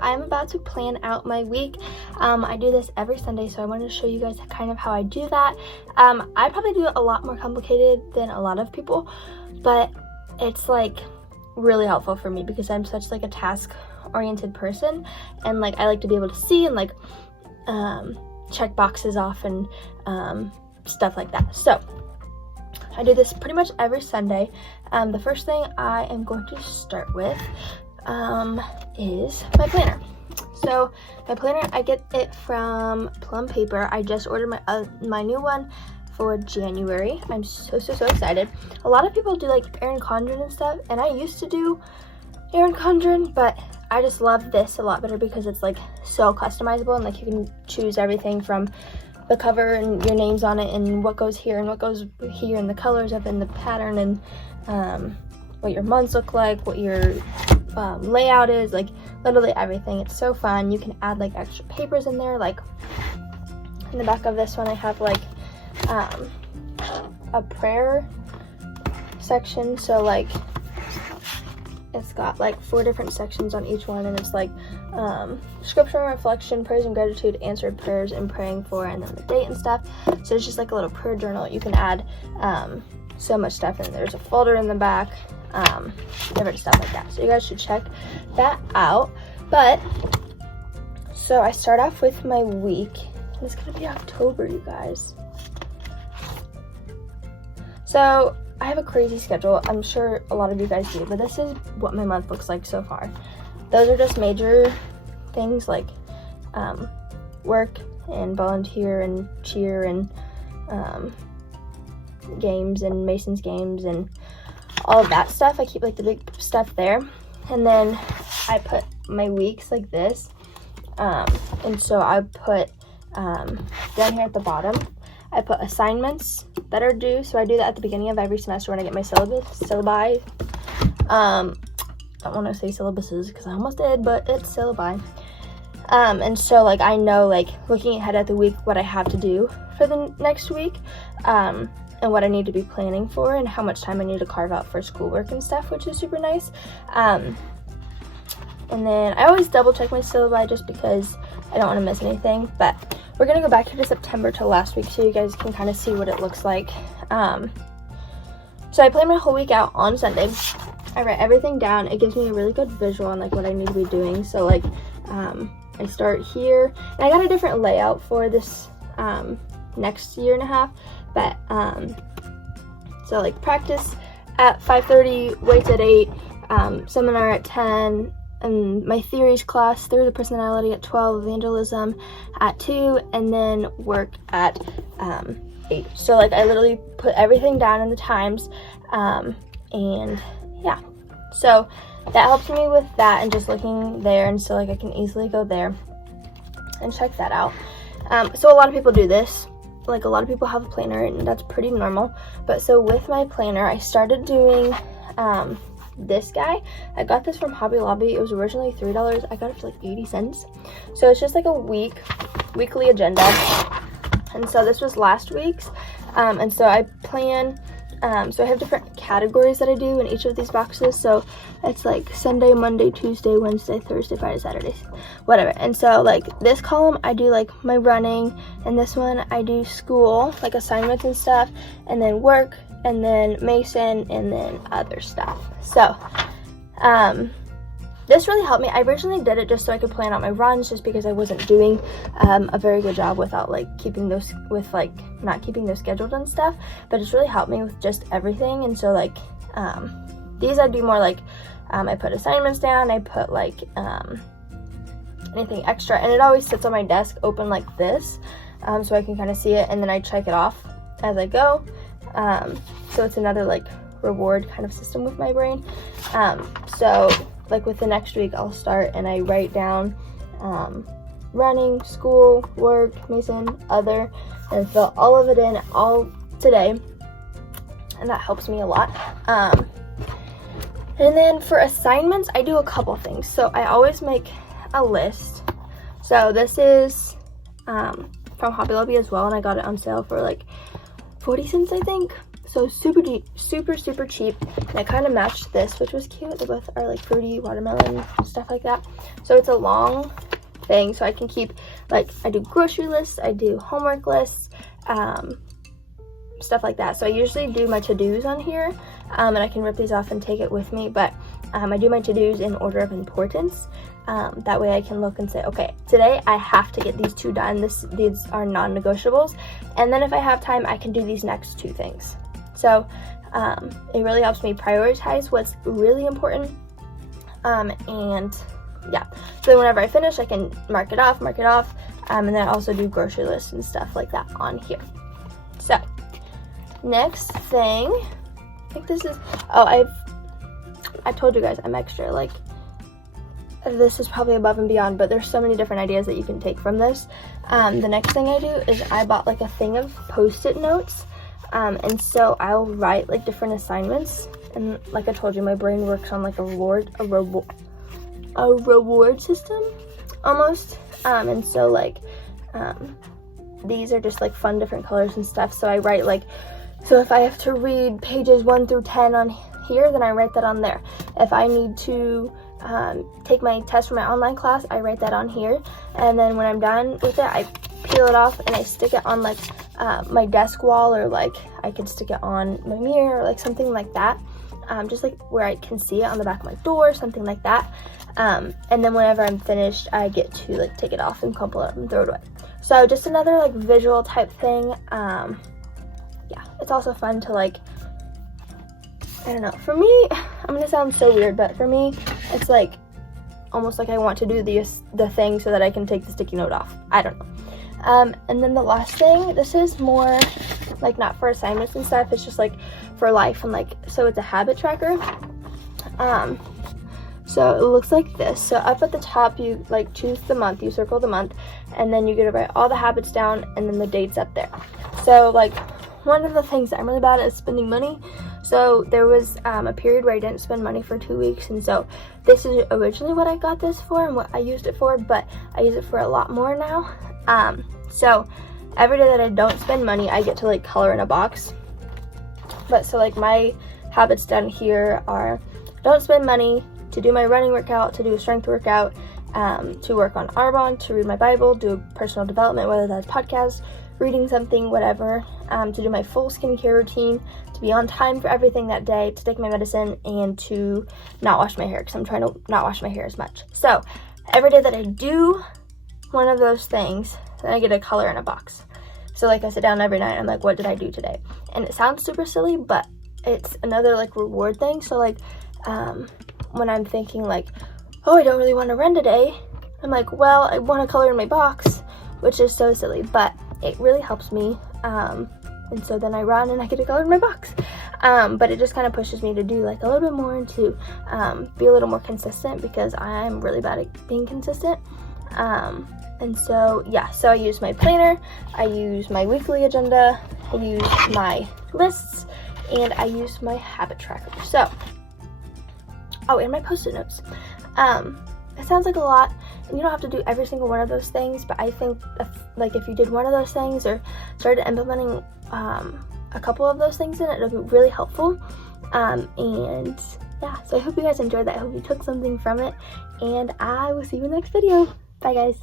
I'm about to plan out my week. I do this every Sunday, so I wanted to show you guys kind of how I do that. I probably do it a lot more complicated than a lot of people, but it's like really helpful for me because I'm such like a task oriented person, and like I like to be able to see and like check boxes off and stuff like that. So I do this pretty much every Sunday. The first thing I am going to start with is my planner. So my planner, I get it from Plum Paper. I just ordered my new one for January. I'm so excited. A lot of people do like Erin Condren and stuff, and I used to do Erin Condren, but I just love this a lot better because it's like so customizable, and like you can choose everything from the cover and your names on it and what goes here and what goes here and the colors of it and the pattern and what your months look like, what your layout is, like literally everything. It's so fun. You can add like extra papers in there. Like in the back of this one I have like a prayer section, so like it's got like 4 different sections on each one, and it's like scripture and reflection, praise and gratitude, answered prayers, and praying for, and then the date and stuff. So it's just like a little prayer journal. You can add so much stuff in. There's a folder in the back, different stuff like that. So you guys should check that out. But so I start off with my week, and it's gonna be October, you guys. So I have a crazy schedule. I'm sure a lot of you guys do, but this is what my month looks like so far. Those are just major things like work and volunteer and cheer and games and Mason's games and all of that stuff. I keep like the big stuff there, and then I put my weeks like this, and so I put down here at the bottom I put assignments that are due. So I do that at the beginning of every semester when I get my syllabi. I don't want to say syllabuses because I almost did, but it's syllabi. And so like I know, like looking ahead at the week, what I have to do for the next week, and what I need to be planning for, and how much time I need to carve out for schoolwork and stuff, which is super nice. And then I always double check my syllabi just because I don't want to miss anything. But we're gonna go back here to September to last week so you guys can kind of see what it looks like. So I plan my whole week out on Sunday. I write everything down. It gives me a really good visual on like what I need to be doing. So like I start here, and I got a different layout for this next year and a half. But so like practice at 5:30, weights at 8, seminar at 10, and my theories class, Theory of the Personality, at 12, evangelism at 2, and then work at 8. So like I literally put everything down in the times, and yeah, so that helps me with that and just looking there, and so like I can easily go there and check that out. So a lot of people do this. Like a lot of people have a planner, and that's pretty normal. But so with my planner, I started doing this guy. I got this from Hobby Lobby. It was originally $3. I got it for like 80 cents. So it's just like a weekly agenda. And so this was last week's. And so I plan, so I have different categories that I do in each of these boxes. So it's like Sunday, Monday, Tuesday, Wednesday, Thursday, Friday, Saturday, whatever. And so like this column, I do like my running, and this one I do school, like assignments and stuff, and then work, and then Mason, and then other stuff. So this really helped me. I originally did it just so I could plan out my runs, just because I wasn't doing a very good job without like keeping those, with like not keeping those scheduled and stuff. But it's really helped me with just everything. And so like these I do more like I put assignments down, I put like anything extra, and it always sits on my desk open like this, so I can kind of see it, and then I check it off as I go. So it's another like reward kind of system with my brain. So like with the next week, I'll start and I write down running, school, work, Mason, other, and fill all of it in all today, and that helps me a lot. And then for assignments, I do a couple things. So I always make a list. So this is from Hobby Lobby as well, and I got it on sale for like 40 cents, I think. So super cheap, and it kind of matched this, which was cute. They both are like fruity, watermelon, stuff like that. So it's a long thing, so I can keep, like, I do grocery lists, I do homework lists, stuff like that. So I usually do my to-dos on here, and I can rip these off and take it with me, but I do my to-dos in order of importance. That way I can look and say, okay, today I have to get these 2 done. These are non-negotiables, and then if I have time, I can do these next 2 things. So it really helps me prioritize what's really important, and yeah, so whenever I finish, I can mark it off, and then I also do grocery lists and stuff like that on here. So next thing, I think this is, I told you guys I'm extra, like, this is probably above and beyond, but there's so many different ideas that you can take from this. The next thing I do is I bought like a thing of Post-it notes, and so I'll write like different assignments, and like I told you, my brain works on like a reward system almost, and so like these are just like fun different colors and stuff. So I write like, so if I have to read pages 1 through 10 on here, then I write that on there. If I need to take my test for my online class, I write that on here, and then when I'm done with it, I peel it off and I stick it on like my desk wall, or like I could stick it on my mirror, or like something like that, just like where I can see it on the back of my door, something like that. And then whenever I'm finished, I get to like take it off and crumple it up and throw it away. So just another like visual type thing. Yeah, it's also fun to like, I don't know, for me, I'm gonna sound so weird, but for me, it's like almost like I want to do the thing so that I can take the sticky note off. I don't know. And then the last thing, this is more like not for assignments and stuff, it's just like for life, and like, so it's a habit tracker. So it looks like this. So up at the top, you like choose the month, you circle the month, and then you get to write all the habits down, and then the dates up there. So like, one of the things that I'm really bad at is spending money. So there was a period where I didn't spend money for 2 weeks, and so this is originally what I got this for and what I used it for, but I use it for a lot more now. So every day that I don't spend money, I get to like color in a box. But so like my habits down here are don't spend money, to do my running workout, to do a strength workout, to work on Arbonne, to read my Bible, do personal development, whether that's podcasts, reading something, whatever, to do my full skincare routine, to be on time for everything that day, to take my medicine, and to not wash my hair, because I'm trying to not wash my hair as much. So every day that I do one of those things, then I get a color in a box. So like I sit down every night and I'm like, what did I do today? And it sounds super silly, but it's another like reward thing. So like when I'm thinking like, oh, I don't really want to run today, I'm like, well, I want to color in my box, which is so silly, but it really helps me. And so then I run and I get to color in my box. But it just kind of pushes me to do like a little bit more and to be a little more consistent, because I'm really bad at being consistent. And so yeah, so I use my planner, I use my weekly agenda, I use my lists, and I use my habit tracker. So, oh, and my Post-it notes. It sounds like a lot, and you don't have to do every single one of those things, but I think if you did one of those things or started implementing a couple of those things in it, it'll be really helpful. And yeah, so I hope you guys enjoyed that. I hope you took something from it, and I will see you in the next video. Bye guys.